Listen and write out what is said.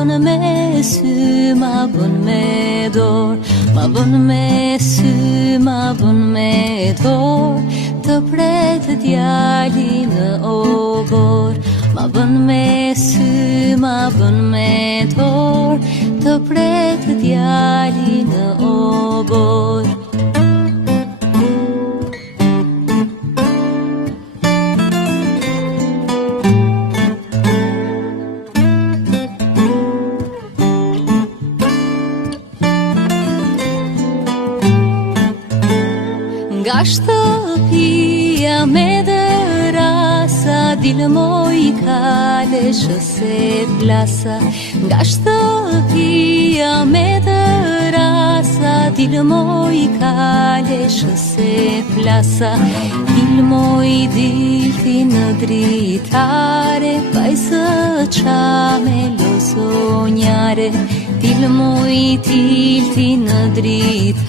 bën me sy, ma bën me dorë, ma bën me sy, ma bën me dorë, të pret djali në obor. Ma bën me sy, ma bën me dorë, të pret djali në obor. Nga shtëpia me dërasa, dilë moj kale shëse plasa. Nga shtëpia me dërasa, dilë moj kale shëse plasa. Dilë moj dilti në dritare, pajsë qa me lo sonjare. Dilë moj dilti në dritare,